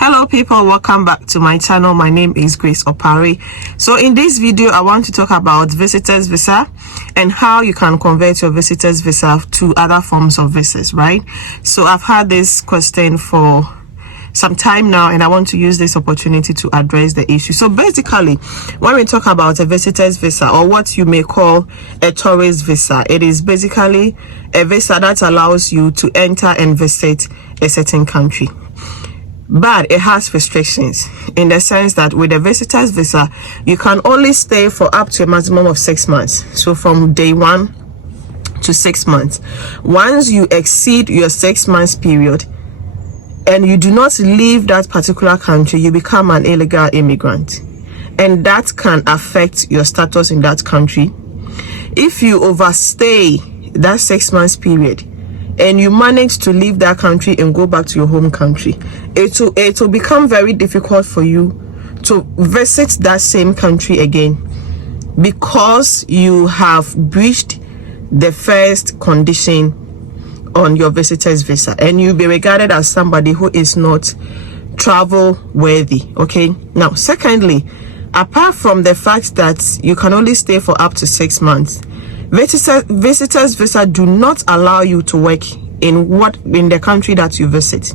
Hello people, welcome back to my channel. My name is Grace Opare. So in this video I want to talk about visitors visa and how you can convert your visitors visa to other forms of visas, right? So I've had this question for some time now and I want to use this opportunity to address the issue. So basically, when we talk about a visitors visa, or what you may call a tourist visa, it is basically a visa that allows you to enter and visit a certain country. But it has restrictions in the sense that with a visitor's visa, you can only stay for up to a maximum of 6 months. So from day 1 to 6 months. Once you exceed your 6 months period and you do not leave that particular country, you become an illegal immigrant. And that can affect your status in that country. If you overstay that 6 months period, and you manage to leave that country and go back to your home country, it will become very difficult for you to visit that same country again, because you have breached the first condition on your visitor's visa and you'll be regarded as somebody who is not travel worthy. Okay, now secondly, apart from the fact that you can only stay for up to 6 months, visitors visa do not allow you to work in the country that you visit,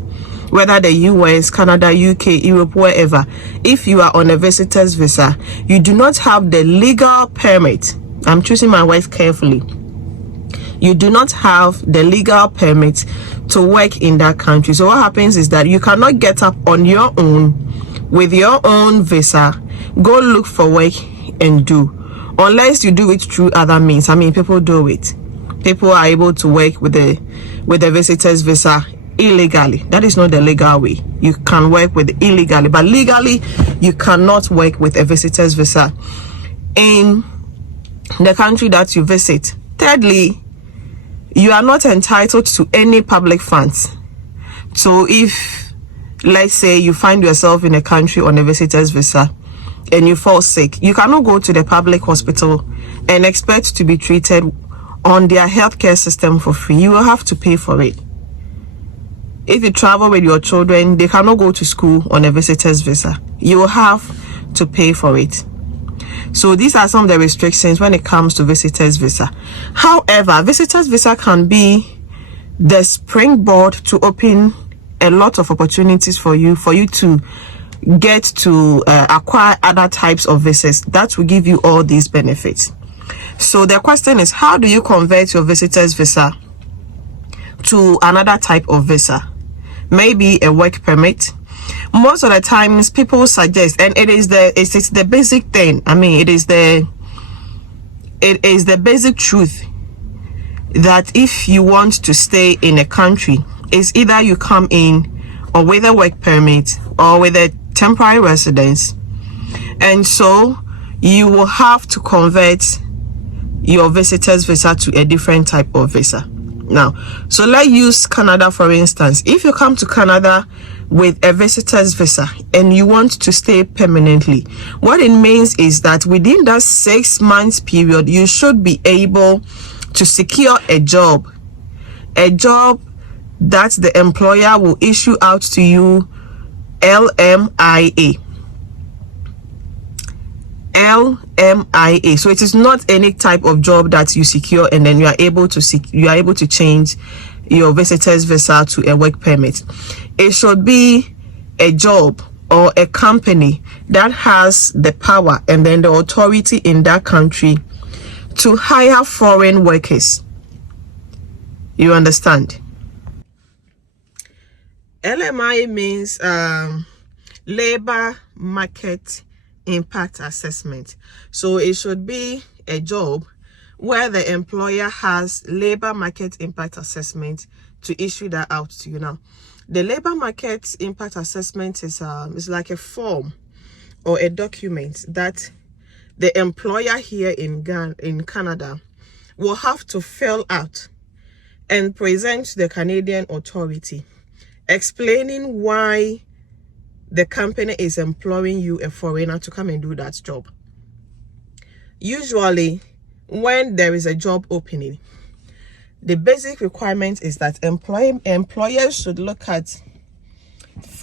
whether the US, Canada, UK, Europe, wherever. If you are on a visitors visa, you do not have the legal permit. I'm choosing my words carefully. You do not have the legal permit to work in that country. So what happens is that you cannot get up on your own with your own visa, go look for work and do, unless you do it through other means. I mean, people do it. People are able to work with the visitors visa illegally. That is not the legal way. You can work with illegally, but legally you cannot work with a visitors visa in the country that you visit. Thirdly, you are not entitled to any public funds. So if, let's say, you find yourself in a country on a visitors visa and you fall sick, you cannot go to the public hospital and expect to be treated on their healthcare system for free. You will have to pay for it. If you travel with your children, they cannot go to school on a visitor's visa. You will have to pay for it. So these are some of the restrictions when it comes to visitors visa. However, visitors visa can be the springboard to open a lot of opportunities for you to get to acquire other types of visas that will give you all these benefits. So the question is, how do you convert your visitors visa to another type of visa? Maybe a work permit. Most of the times people suggest, and it's the basic thing. I mean, it is the basic truth that if you want to stay in a country, it's either you come in or with a work permit or with a temporary residence, and so you will have to convert your visitors visa to a different type of visa. Now, so let's use Canada for instance. If you come to Canada with a visitors visa and you want to stay permanently, what it means is that within that 6 months period, you should be able to secure a job that the employer will issue out to you LMIA. So it is not any type of job that you secure and then you are able to change your visitors visa to a work permit. It should be a job or a company that has the power and then the authority in that country to hire foreign workers. You understand? LMIA means labor market impact assessment. So it should be a job where the employer has labor market impact assessment to issue that out to you. Now, the labor market impact assessment is like a form or a document that the employer here in Canada will have to fill out and present to the Canadian authority, explaining why the company is employing you, a foreigner, to come and do that job. Usually, when there is a job opening, the basic requirement is that employers should look at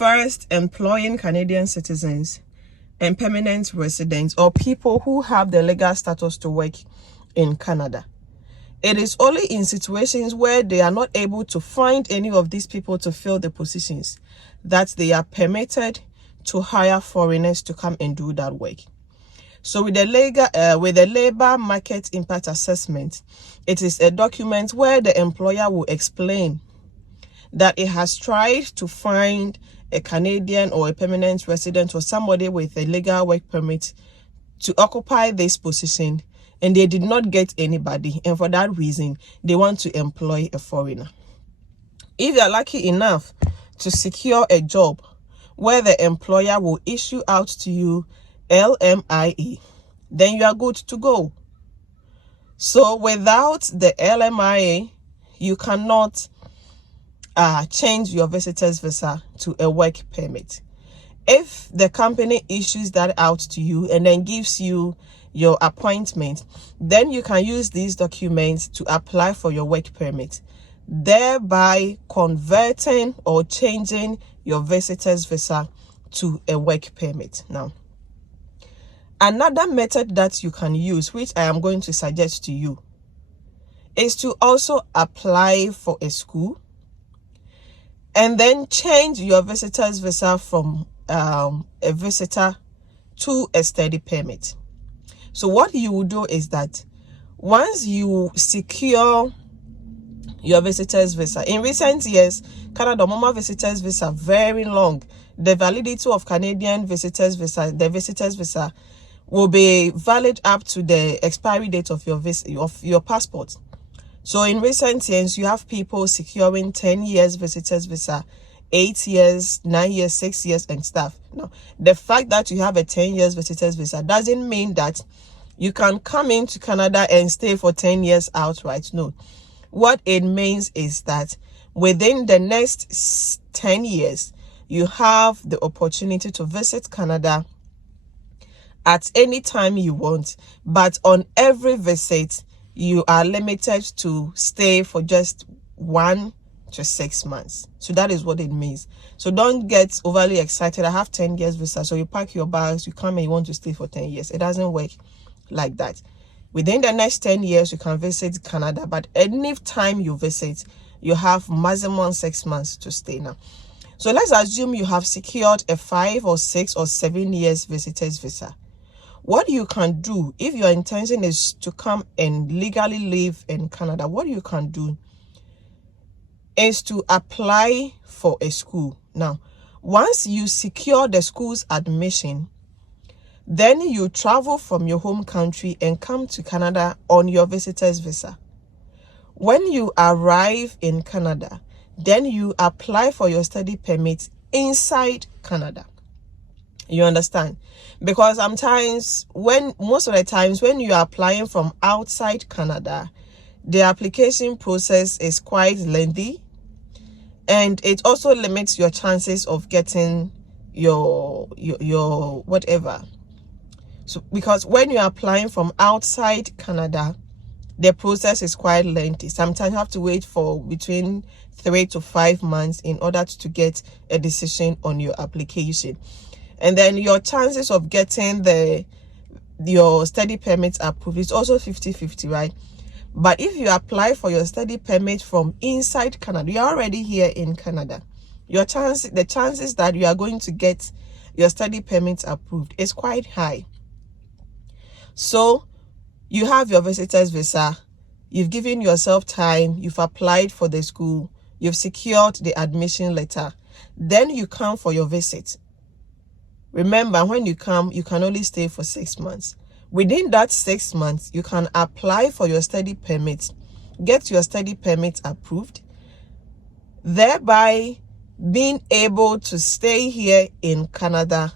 First, employing Canadian citizens and permanent residents or people who have the legal status to work in Canada. It is only in situations where they are not able to find any of these people to fill the positions that they are permitted to hire foreigners to come and do that work. So with the labor market impact assessment, it is a document where the employer will explain that it has tried to find a Canadian or a permanent resident or somebody with a legal work permit to occupy this position, and they did not get anybody, and for that reason they want to employ a foreigner. If you are lucky enough to secure a job where the employer will issue out to you LMIA, then you are good to go. So without the LMIA, you cannot change your visitor's visa to a work permit. If the company issues that out to you and then gives you your appointment, then you can use these documents to apply for your work permit, thereby converting or changing your visitor's visa to a work permit. Now, another method that you can use, which I am going to suggest to you, is to also apply for a school and then change your visitor's visa from a visitor to a study permit. So what you will do is that once you secure your visitor's visa, in recent years, Canada Mama visitors visa very long. The validity of Canadian visitors visa, the visitors visa, will be valid up to the expiry date of your passport. So in recent years, you have people securing 10 years visitors visa, 8 years, 9 years, 6 years, and stuff. Now, the fact that you have a 10 years visitors visa doesn't mean that you can come into Canada and stay for 10 years outright. No. What it means is that within the next 10 years, you have the opportunity to visit Canada at any time you want. But on every visit, you are limited to stay for just 1 to 6 months. So that is what it means. So don't get overly excited. I have 10 years visa. So you pack your bags, you come and you want to stay for 10 years. It doesn't work like that. Within the next 10 years, you can visit Canada. But any time you visit, you have maximum 6 months to stay now. So let's assume you have secured a 5 or 6 or 7 years visitor's visa. What you can do, if your intention is to come and legally live in Canada, what you can do is to apply for a school. Now, once you secure the school's admission, then you travel from your home country and come to Canada on your visitor's visa. When you arrive in Canada, then you apply for your study permit inside Canada. You understand? Because sometimes, most of the times when you are applying from outside Canada, the application process is quite lengthy, and it also limits your chances of getting your whatever. So because when you are applying from outside Canada, the process is quite lengthy. Sometimes you have to wait for between 3 to 5 months in order to get a decision on your application. And then your chances of getting your study permit approved is also 50-50, right? But if you apply for your study permit from inside Canada, you're already here in Canada, the chances that you are going to get your study permit approved is quite high. So you have your visitor's visa, you've given yourself time, you've applied for the school, you've secured the admission letter, then you come for your visit. Remember, when you come, you can only stay for 6 months. Within that 6 months, you can apply for your study permit, get your study permit approved, thereby being able to stay here in Canada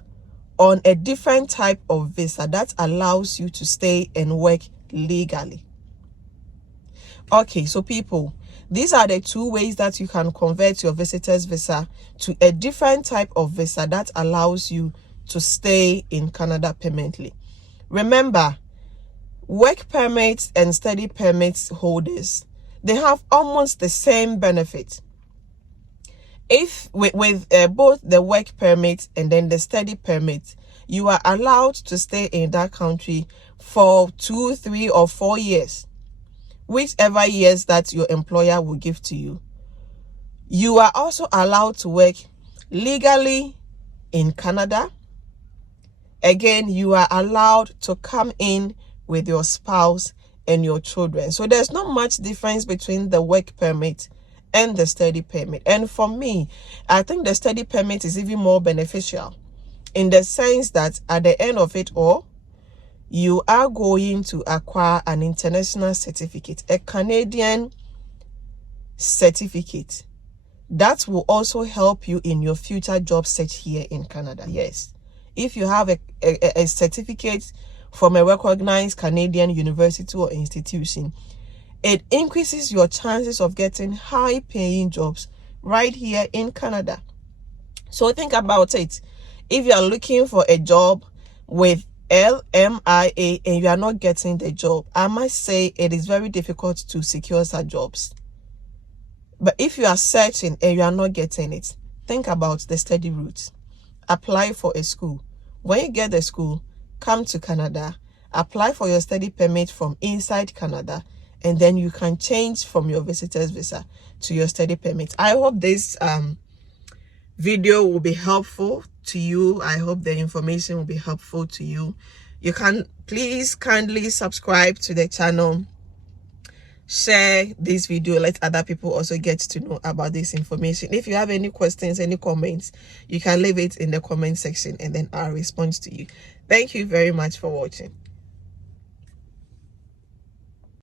on a different type of visa that allows you to stay and work legally. Okay, so people, these are the 2 ways that you can convert your visitor's visa to a different type of visa that allows you to stay in Canada permanently. Remember, work permits and study permits holders, they have almost the same benefit. If with both the work permit and then the study permit, you are allowed to stay in that country for 2, 3, or 4 years, whichever years that your employer will give to you. You are also allowed to work legally in Canada. Again, you are allowed to come in with your spouse and your children. So there's not much difference between the work permit and the study permit. And for me, I think the study permit is even more beneficial, in the sense that at the end of it all, you are going to acquire an international certificate, a Canadian certificate that will also help you in your future job search here in Canada. Yes, if you have a certificate from a recognized Canadian university or institution, it increases your chances of getting high-paying jobs right here in Canada. So think about it. If you are looking for a job with LMIA and you are not getting the job, I must say it is very difficult to secure such jobs. But if you are searching and you are not getting it, think about the study route. Apply for a school. When you get the school, come to Canada, apply for your study permit from inside Canada, and then you can change from your visitor's visa to your study permit. I hope this video will be helpful to you. I hope the information will be helpful to you. You can please kindly subscribe to the channel, share this video, let other people also get to know about this information. If you have any questions, any comments, you can leave it in the comment section and then I'll respond to you. Thank you very much for watching.